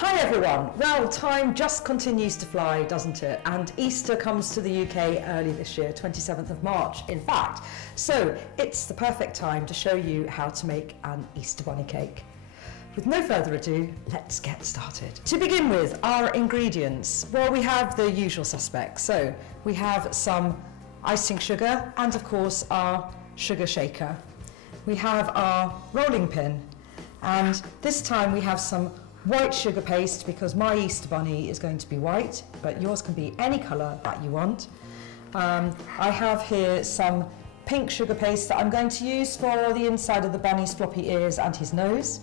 Hi everyone! Well, time just continues to fly, doesn't it? And Easter comes to the UK early this year, 27th of March, in fact. So it's the perfect time to show you how to make an Easter bunny cake. With no further ado, let's get started. To begin with, our ingredients. Well, we have the usual suspects. So we have some icing sugar and of course our sugar shaker. We have our rolling pin, and this time we have some white sugar paste because my Easter bunny is going to be white, but yours can be any colour that you want. I have here some pink sugar paste that I'm going to use for the inside of the bunny's floppy ears and his nose.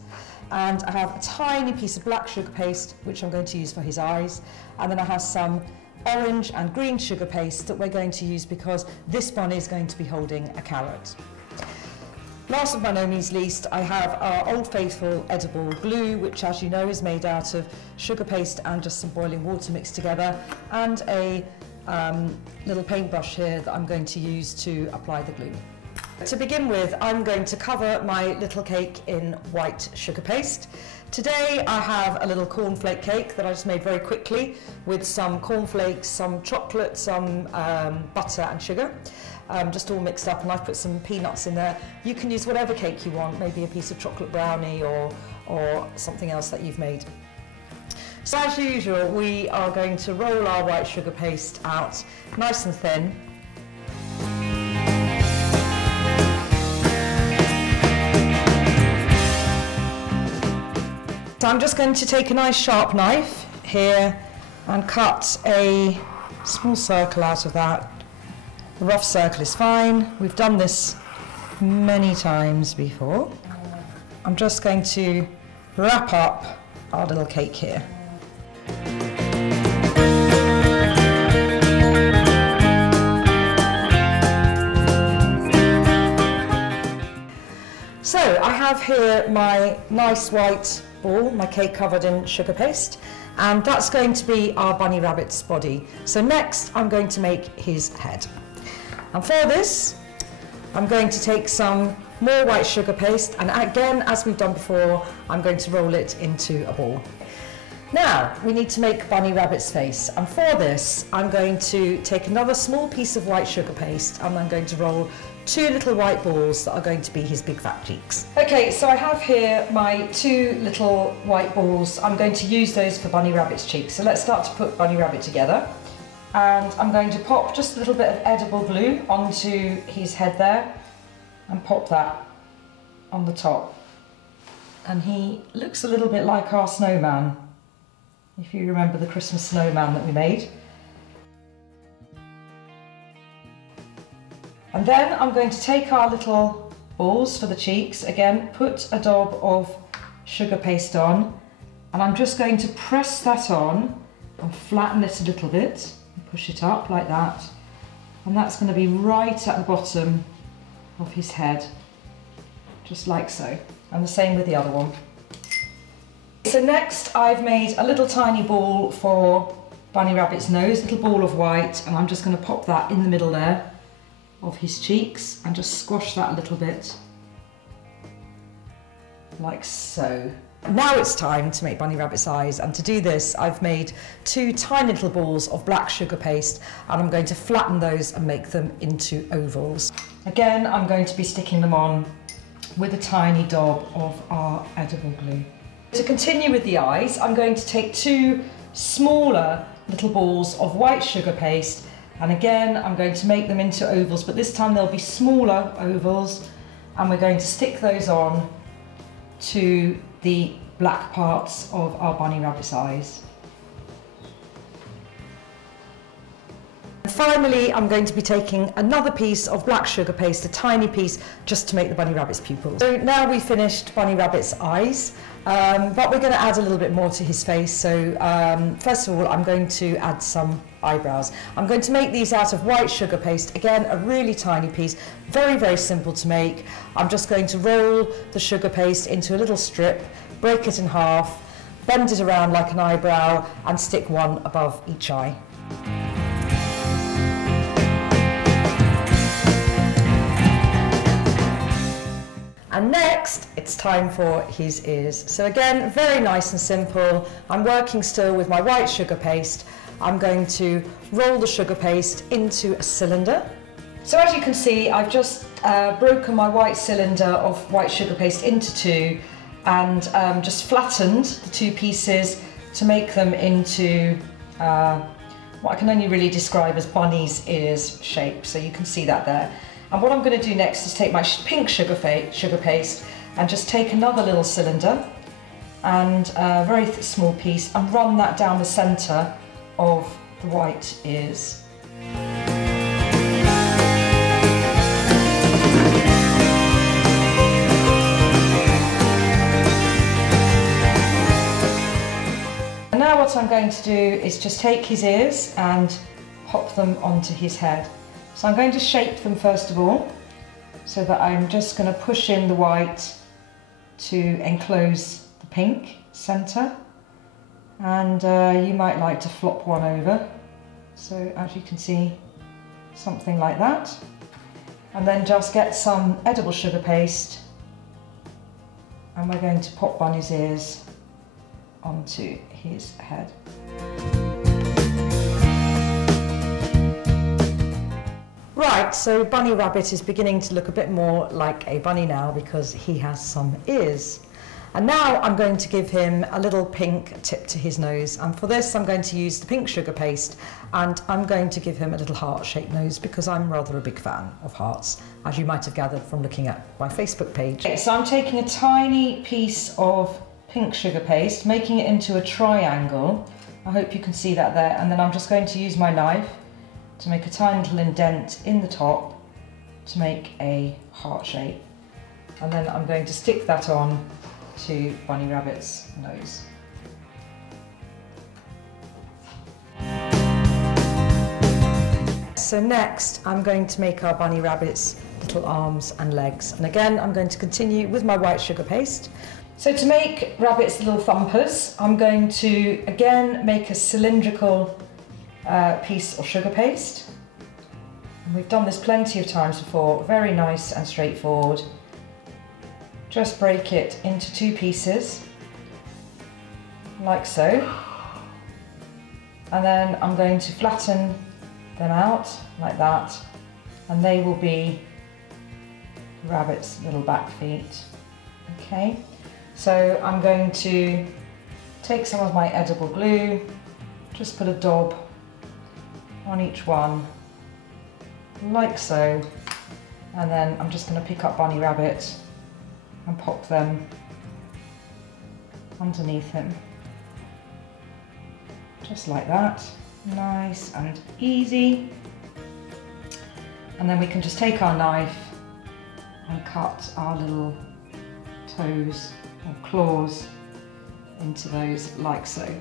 And I have a tiny piece of black sugar paste which I'm going to use for his eyes. And then I have some orange and green sugar paste that we're going to use because this bunny is going to be holding a carrot. Last but by no means least, I have our Old Faithful edible glue, which as you know is made out of sugar paste and just some boiling water mixed together, and a little paintbrush here that I'm going to use to apply the glue. To begin with, I'm going to cover my little cake in white sugar paste. Today I have a little cornflake cake that I just made very quickly with some cornflakes, some chocolate, some butter and sugar. Just all mixed up, and I've put some peanuts in there. You can use whatever cake you want, maybe a piece of chocolate brownie or something else that you've made. So as usual, we are going to roll our white sugar paste out nice and thin. So I'm just going to take a nice sharp knife here and cut a small circle out of that. A rough circle is fine. We've done this many times before. I'm just going to wrap up our little cake here. So I have here my nice white ball, my cake covered in sugar paste, and that's going to be our bunny rabbit's body. So next I'm going to make his head. And for this, I'm going to take some more white sugar paste, and again, as we've done before, I'm going to roll it into a ball. Now, we need to make Bunny Rabbit's face, and for this, I'm going to take another small piece of white sugar paste, and I'm going to roll two little white balls that are going to be his big fat cheeks. Okay, so I have here my two little white balls. I'm going to use those for Bunny Rabbit's cheeks. So let's start to put Bunny Rabbit together. And I'm going to pop just a little bit of edible glue onto his head there and pop that on the top. And he looks a little bit like our snowman, if you remember the Christmas snowman that we made. And then I'm going to take our little balls for the cheeks, again put a daub of sugar paste on, and I'm just going to press that on and flatten it a little bit. Push it up like that, and that's going to be right at the bottom of his head, just like so, and the same with the other one. So next I've made a little tiny ball for Bunny Rabbit's nose, little ball of white, and I'm just going to pop that in the middle there of his cheeks and just squash that a little bit, like so. Now it's time to make Bunny Rabbit's eyes, and to do this I've made two tiny little balls of black sugar paste, and I'm going to flatten those and make them into ovals. Again, I'm going to be sticking them on with a tiny daub of our edible glue. To continue with the eyes, I'm going to take two smaller little balls of white sugar paste, and again I'm going to make them into ovals, but this time they'll be smaller ovals, and we're going to stick those on to the black parts of our Bunny Rabbit's eyes. And finally, I'm going to be taking another piece of black sugar paste, a tiny piece, just to make the Bunny Rabbit's pupils. So now we've finished Bunny Rabbit's eyes, but we're going to add a little bit more to his face. So first of all, I'm going to add some eyebrows. I'm going to make these out of white sugar paste, again a really tiny piece, very, very simple to make. I'm just going to roll the sugar paste into a little strip, break it in half, bend it around like an eyebrow, and stick one above each eye. And next, it's time for his ears. So again, very nice and simple. I'm working still with my white sugar paste. I'm going to roll the sugar paste into a cylinder. So as you can see, I've just broken my white cylinder of white sugar paste into two and just flattened the two pieces to make them into what I can only really describe as bunny's ears shape. So you can see that there. And what I'm going to do next is take my pink sugar paste and just take another little cylinder and a very small piece and run that down the centre of the white ears. And now what I'm going to do is just take his ears and pop them onto his head. So I'm going to shape them first of all, so that I'm just going to push in the white to enclose the pink centre. And you might like to flop one over. So as you can see, something like that. And then just get some edible sugar paste and we're going to pop Bunny's ears onto his head. Right, so Bunny Rabbit is beginning to look a bit more like a bunny now because he has some ears. And now I'm going to give him a little pink tip to his nose. And for this, I'm going to use the pink sugar paste and I'm going to give him a little heart-shaped nose because I'm rather a big fan of hearts, as you might have gathered from looking at my Facebook page. Okay, so I'm taking a tiny piece of pink sugar paste, making it into a triangle. I hope you can see that there. And then I'm just going to use my knife to make a tiny little indent in the top to make a heart shape. And then I'm going to stick that on to Bunny Rabbit's nose. So next I'm going to make our Bunny Rabbit's little arms and legs. And again, I'm going to continue with my white sugar paste. So to make Rabbit's little thumpers, I'm going to again make a cylindrical piece of sugar paste. And we've done this plenty of times before, very nice and straightforward. Just break it into two pieces, like so. And then I'm going to flatten them out like that, and they will be Rabbit's little back feet. Okay, so I'm going to take some of my edible glue, just put a daub on each one, like so, and then I'm just going to pick up Bunny Rabbit and pop them underneath him, just like that, nice and easy. And then we can just take our knife and cut our little toes or claws into those like so.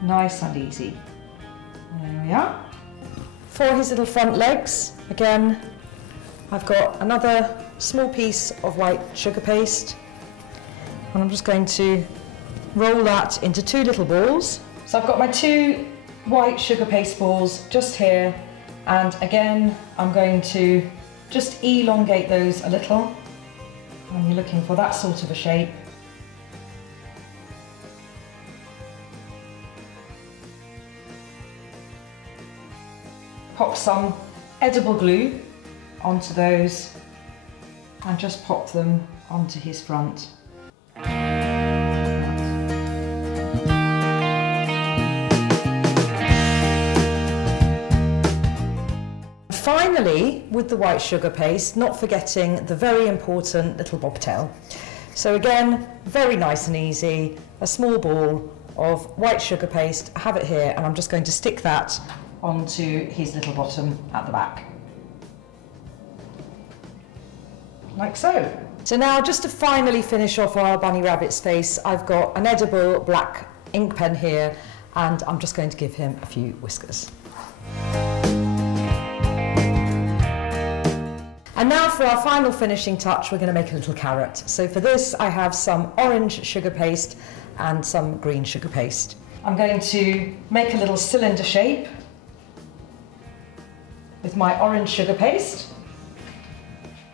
Nice and easy. There we are. For his little front legs, again, I've got another small piece of white sugar paste and I'm just going to roll that into two little balls. So I've got my two white sugar paste balls just here, and again I'm going to just elongate those a little, and you're looking for that sort of a shape. Pop some edible glue onto those and just pop them onto his front. Finally, with the white sugar paste, not forgetting the very important little bobtail. So again, very nice and easy, a small ball of white sugar paste, I have it here, and I'm just going to stick that onto his little bottom at the back. Like so. So now, just to finally finish off our Bunny Rabbit's face, I've got an edible black ink pen here, and I'm just going to give him a few whiskers. And now for our final finishing touch, we're going to make a little carrot. So for this, I have some orange sugar paste and some green sugar paste. I'm going to make a little cylinder shape with my orange sugar paste.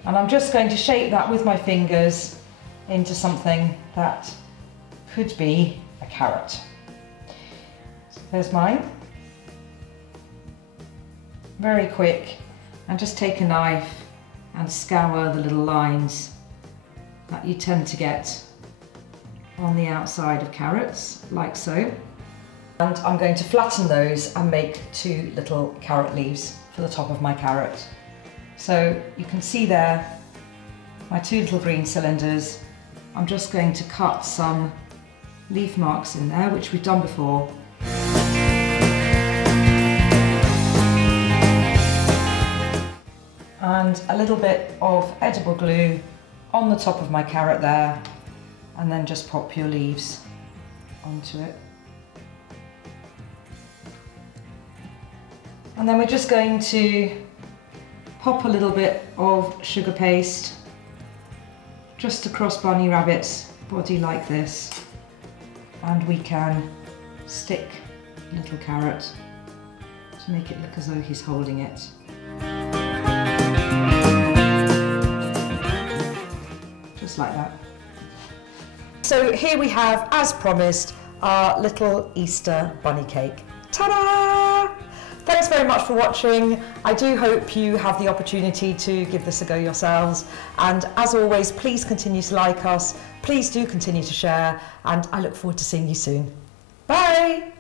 And I'm just going to shape that with my fingers into something that could be a carrot. So there's mine. Very quick, and just take a knife and scour the little lines that you tend to get on the outside of carrots, like so. And I'm going to flatten those and make 2 little carrot leaves for the top of my carrot. So you can see there my 2 little green cylinders. I'm just going to cut some leaf marks in there, which we've done before. And a little bit of edible glue on the top of my carrot there, and then just pop your leaves onto it. And then we're just going to pop a little bit of sugar paste just across Bunny Rabbit's body like this, and we can stick a little carrot to make it look as though he's holding it. Just like that. So here we have, as promised, our little Easter bunny cake. Ta-da! Thanks very much for watching. I do hope you have the opportunity to give this a go yourselves. And as always, please continue to like us. Please do continue to share. And I look forward to seeing you soon. Bye!